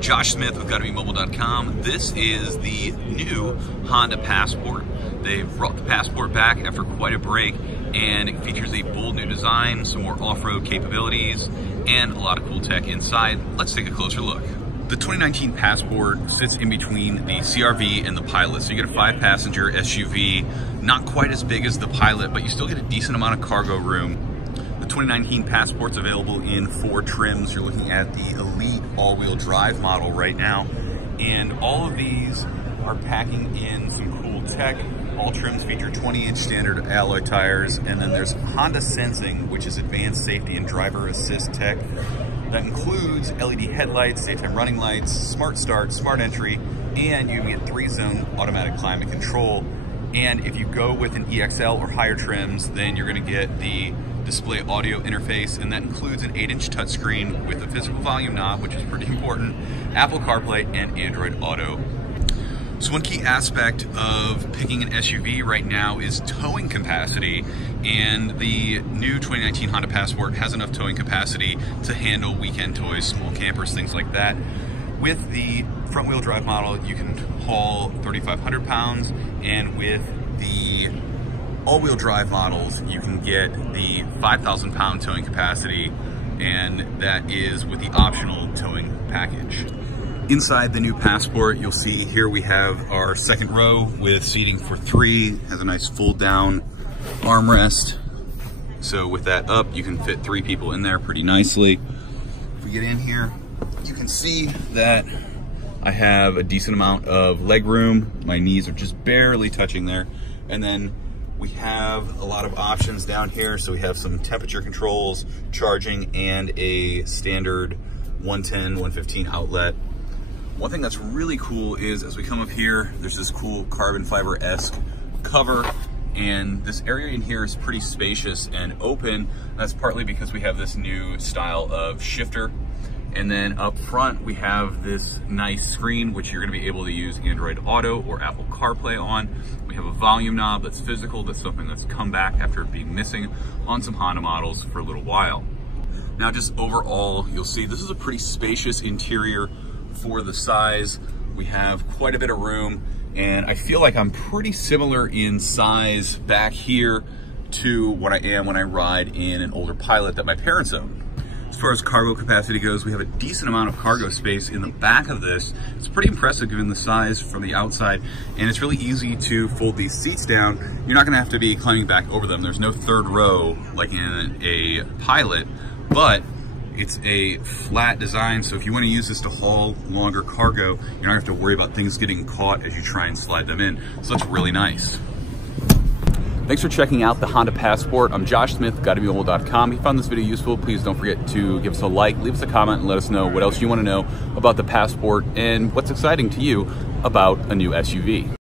Josh Smith with GottaBeMobile.com. This is the new Honda Passport. They've brought the Passport back after quite a break, and it features a bold new design, some more off-road capabilities, and a lot of cool tech inside. Let's take a closer look. The 2019 Passport sits in between the CR-V and the Pilot. So you get a 5-passenger SUV, not quite as big as the Pilot, but you still get a decent amount of cargo room. The 2019 Passport's available in 4 trims. You're looking at the Elite all-wheel drive model right now. And all of these are packing in some cool tech. All trims feature 20-inch standard alloy tires, and then there's Honda Sensing, which is advanced safety and driver assist tech. That includes LED headlights, daytime running lights, smart start, smart entry, and you get 3-zone automatic climate control. And if you go with an EXL or higher trims, then you're gonna get the display audio interface, and that includes an 8-inch touchscreen with a physical volume knob, which is pretty important, Apple CarPlay, and Android Auto. So one key aspect of picking an SUV right now is towing capacity, and the new 2019 Honda Passport has enough towing capacity to handle weekend toys, small campers, things like that. With the front-wheel drive model, you can haul 3,500 pounds, and with the all-wheel drive models, you can get the 5,000 pound towing capacity, and that is with the optional towing package. Inside the new Passport, you'll see here we have our second row with seating for 3, has a nice fold-down armrest. So with that up, you can fit 3 people in there pretty nicely. If we get in here, you can see that I have a decent amount of leg room. My knees are just barely touching there. And then we have a lot of options down here. So we have some temperature controls, charging, and a standard 110, 115 outlet. One thing that's really cool is as we come up here, there's this cool carbon fiber-esque cover, and this area in here is pretty spacious and open. That's partly because we have this new style of shifter. And then up front, we have this nice screen, which you're gonna be able to use Android Auto or Apple CarPlay on. We have a volume knob that's physical. That's something that's come back after being missing on some Honda models for a little while. Now, just overall, you'll see this is a pretty spacious interior for the size. We have quite a bit of room, and I feel like I'm pretty similar in size back here to what I am when I ride in an older Pilot that my parents own. As far as cargo capacity goes, we have a decent amount of cargo space in the back of this. It's pretty impressive given the size from the outside, and it's really easy to fold these seats down. You're not gonna have to be climbing back over them. There's no third row like in a Pilot, but it's a flat design, so if you want to use this to haul longer cargo, you don't have to worry about things getting caught as you try and slide them in. So that's really nice. Thanks for checking out the Honda Passport. I'm Josh Smith, GottaBeMobile.com. If you found this video useful, please don't forget to give us a like, leave us a comment, and let us know what else you want to know about the Passport and what's exciting to you about a new SUV.